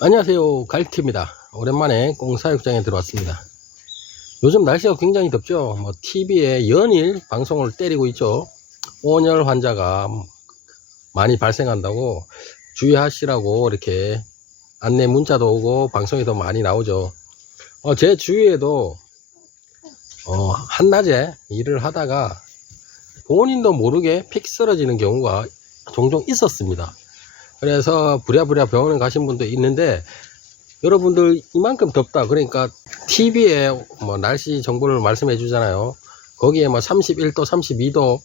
안녕하세요. 갈티입니다. 오랜만에 꽁사육장에 들어왔습니다. 요즘 날씨가 굉장히 덥죠? 뭐 TV에 연일 방송을 때리고 있죠. 온열 환자가 많이 발생한다고 주의하시라고 이렇게 안내 문자도 오고 방송에도 많이 나오죠. 어, 제 주위에도 어, 한낮에 일을 하다가 본인도 모르게 픽 쓰러지는 경우가 종종 있었습니다 그래서 부랴부랴 병원에 가신 분도 있는데 여러분들 이만큼 덥다. 그러니까 TV에 뭐 날씨 정보를 말씀해 주잖아요. 거기에 뭐 31도 32도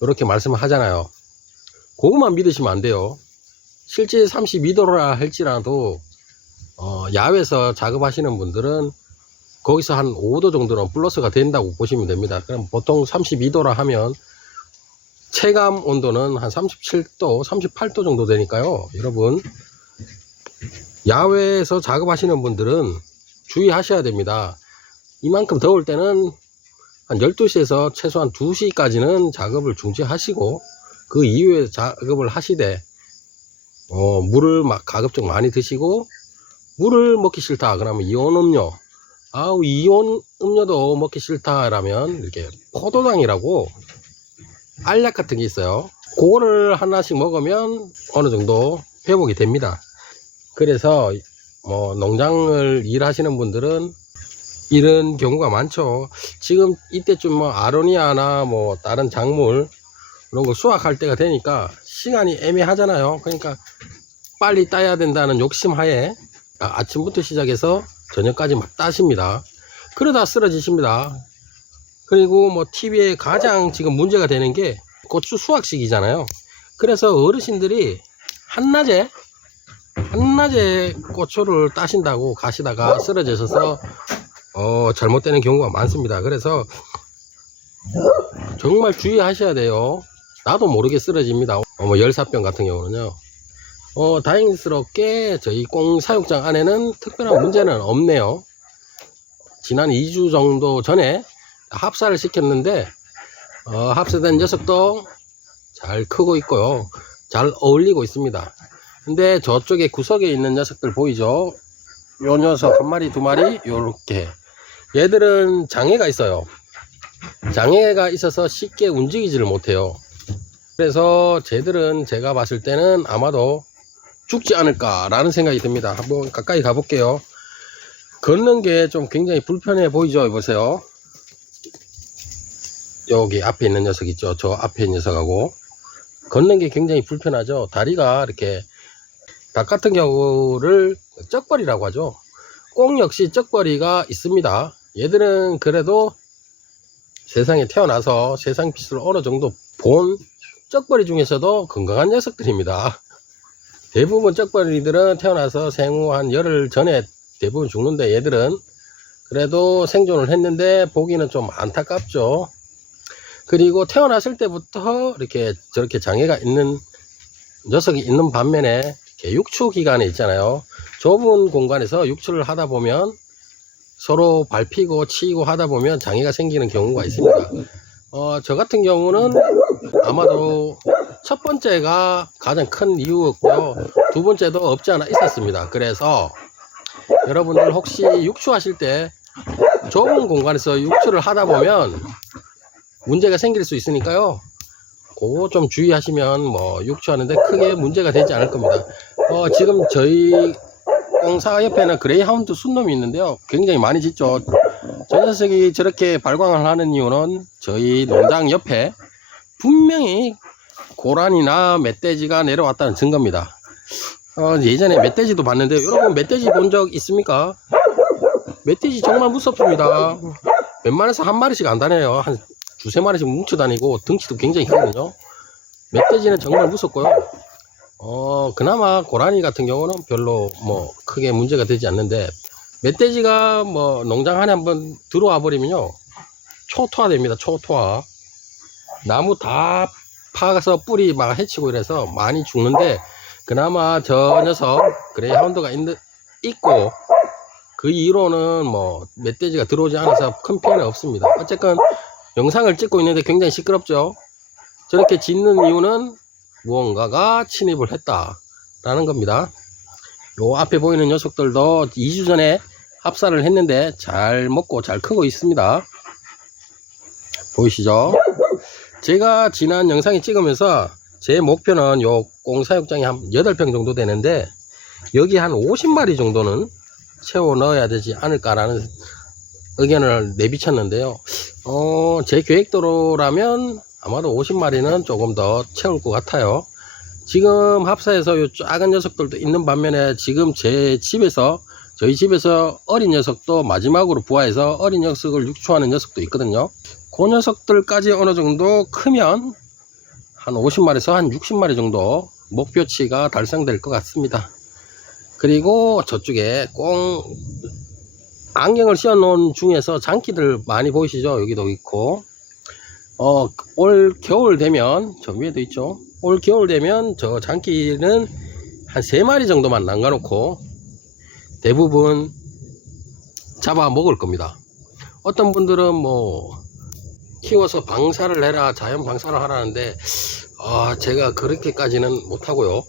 이렇게 말씀을 하잖아요. 그것만 믿으시면 안 돼요. 실제 32도라 할지라도 어, 야외에서 작업하시는 분들은 거기서 한 5도 정도는 플러스가 된다고 보시면 됩니다. 그럼 보통 32도라 하면 체감 온도는 한 37도, 38도 정도 되니까요. 여러분, 야외에서 작업하시는 분들은 주의하셔야 됩니다. 이만큼 더울 때는 한 12시에서 최소한 2시까지는 작업을 중지하시고 그 이후에 작업을 하시되 어, 물을 막 가급적 많이 드시고 물을 먹기 싫다 그러면 이온 음료 아우 이온 음료도 먹기 싫다라면 이렇게 포도당이라고 알약 같은 게 있어요. 그거를 하나씩 먹으면 어느 정도 회복이 됩니다. 그래서 뭐 농장을 일하시는 분들은 이런 경우가 많죠. 지금 이때쯤 뭐 아로니아나 뭐 다른 작물 이런 거 수확할 때가 되니까 시간이 애매하잖아요. 그러니까 빨리 따야 된다는 욕심 하에 아, 아침부터 시작해서 저녁까지 막 따십니다. 그러다 쓰러지십니다. 그리고 뭐 TV에 가장 지금 문제가 되는 게 고추 수확 시기잖아요. 그래서 어르신들이 한낮에 한낮에 고추를 따신다고 가시다가 쓰러지셔서 어, 잘못되는 경우가 많습니다. 그래서 정말 주의하셔야 돼요. 나도 모르게 쓰러집니다. 어, 뭐 열사병 같은 경우는요. 어, 다행스럽게 저희 꽁 사육장 안에는 특별한 문제는 없네요. 지난 2주 정도 전에 합사를 시켰는데 어, 합사된 녀석도 잘 크고 있고요. 잘 어울리고 있습니다. 근데 저쪽에 구석에 있는 녀석들 보이죠? 요 녀석 한 마리 두 마리 요렇게. 얘들은 장애가 있어요. 장애가 있어서 쉽게 움직이지를 못해요. 그래서 쟤들은 제가 봤을 때는 아마도 죽지 않을까 라는 생각이 듭니다. 한번 가까이 가 볼게요. 걷는 게 좀 굉장히 불편해 보이죠? 보세요 여기 앞에 있는 녀석 있죠. 저 앞에 녀석하고 걷는 게 굉장히 불편하죠. 다리가 이렇게 닭 같은 경우를 쩍벌이라고 하죠. 꽁 역시 쩍벌이가 있습니다. 얘들은 그래도 세상에 태어나서 세상 빛을 어느 정도 본 쩍벌이 중에서도 건강한 녀석들입니다. 대부분 쩍벌이들은 태어나서 생후 한 열흘 전에 대부분 죽는데 얘들은 그래도 생존을 했는데 보기는 좀 안타깝죠. 그리고 태어났을 때부터 이렇게 저렇게 장애가 있는 녀석이 있는 반면에 육추 기간에 있잖아요. 좁은 공간에서 육추를 하다 보면 서로 밟히고 치이고 하다 보면 장애가 생기는 경우가 있습니다. 어, 저 같은 경우는 아마도 첫 번째가 가장 큰 이유였고요. 두 번째도 없지 않아 있었습니다. 그래서 여러분들 혹시 육추하실 때 좁은 공간에서 육추를 하다 보면 문제가 생길 수 있으니까요. 그거 좀 주의하시면 뭐 육추하는데 크게 문제가 되지 않을 겁니다. 어, 지금 저희 공사 옆에는 그레이하운드 순놈이 있는데요. 굉장히 많이 짖죠. 저 녀석이 저렇게 발광을 하는 이유는 저희 농장 옆에 분명히 고란이나 멧돼지가 내려왔다는 증거입니다. 어, 예전에 멧돼지도 봤는데 여러분 멧돼지 본 적 있습니까? 멧돼지 정말 무섭습니다. 웬만해서 한 마리씩 안 다녀요. 한 두세 마리씩 뭉쳐 다니고 덩치도 굉장히 크거든요. 멧돼지는 정말 무섭고요. 어, 그나마 고라니 같은 경우는 별로 뭐 크게 문제가 되지 않는데 멧돼지가 뭐 농장 안에 한번 들어와 버리면요. 초토화 됩니다. 초토화. 나무 다 파가서 뿌리 막 해치고 이래서 많이 죽는데 그나마 저 녀석 그레이하운드가 있고 그 이후로는 뭐 멧돼지가 들어오지 않아서 큰 피해는 없습니다. 어쨌건 영상을 찍고 있는데 굉장히 시끄럽죠. 저렇게 짖는 이유는 무언가가 침입을 했다 라는 겁니다. 요 앞에 보이는 녀석들도 2주 전에 합사를 했는데 잘 먹고 잘 크고 있습니다. 보이시죠? 제가 지난 영상에 찍으면서 제 목표는 요 꽁사육장이 한 8평 정도 되는데 여기 한 50마리 정도는 채워 넣어야 되지 않을까라는 의견을 내비쳤는데요. 어, 제 계획대로라면 아마도 50마리는 조금 더 채울 것 같아요. 지금 합사에서 요 작은 녀석들도 있는 반면에 지금 제 집에서 저희 집에서 어린 녀석도 마지막으로 부화해서 어린 녀석을 육초하는 녀석도 있거든요. 그 녀석들까지 어느 정도 크면 한 50마리에서 한 60마리 정도 목표치가 달성될 것 같습니다. 그리고 저쪽에 꽁 안경을 씌워 놓은 중에서 장기들 많이 보이시죠? 여기도 있고 어, 올 겨울 되면 저 위에도 있죠. 올 겨울 되면 저 장기는 한세 마리 정도만 남겨놓고 대부분 잡아 먹을 겁니다. 어떤 분들은 뭐 키워서 방사를 해라 자연 방사를 하라는데 아 제가 그렇게까지는 못하고요.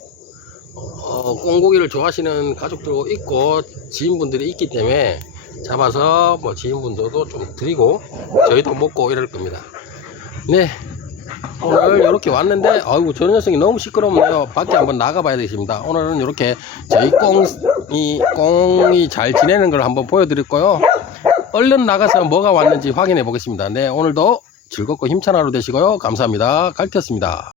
어, 꽁고기를 좋아하시는 가족도 있고 지인분들이 있기 때문에 잡아서 뭐 지인분들도 좀 드리고 저희도 먹고 이럴 겁니다. 네. 오늘 이렇게 왔는데 아이고 저 녀석이 너무 시끄럽네요. 밖에 한번 나가봐야 되겠습니다. 오늘은 이렇게 저희 꽁이 꽁이 잘 지내는 걸 한번 보여드릴 거요. 얼른 나가서 뭐가 왔는지 확인해 보겠습니다. 네 오늘도 즐겁고 힘찬 하루 되시고요. 감사합니다. 갈켰습니다.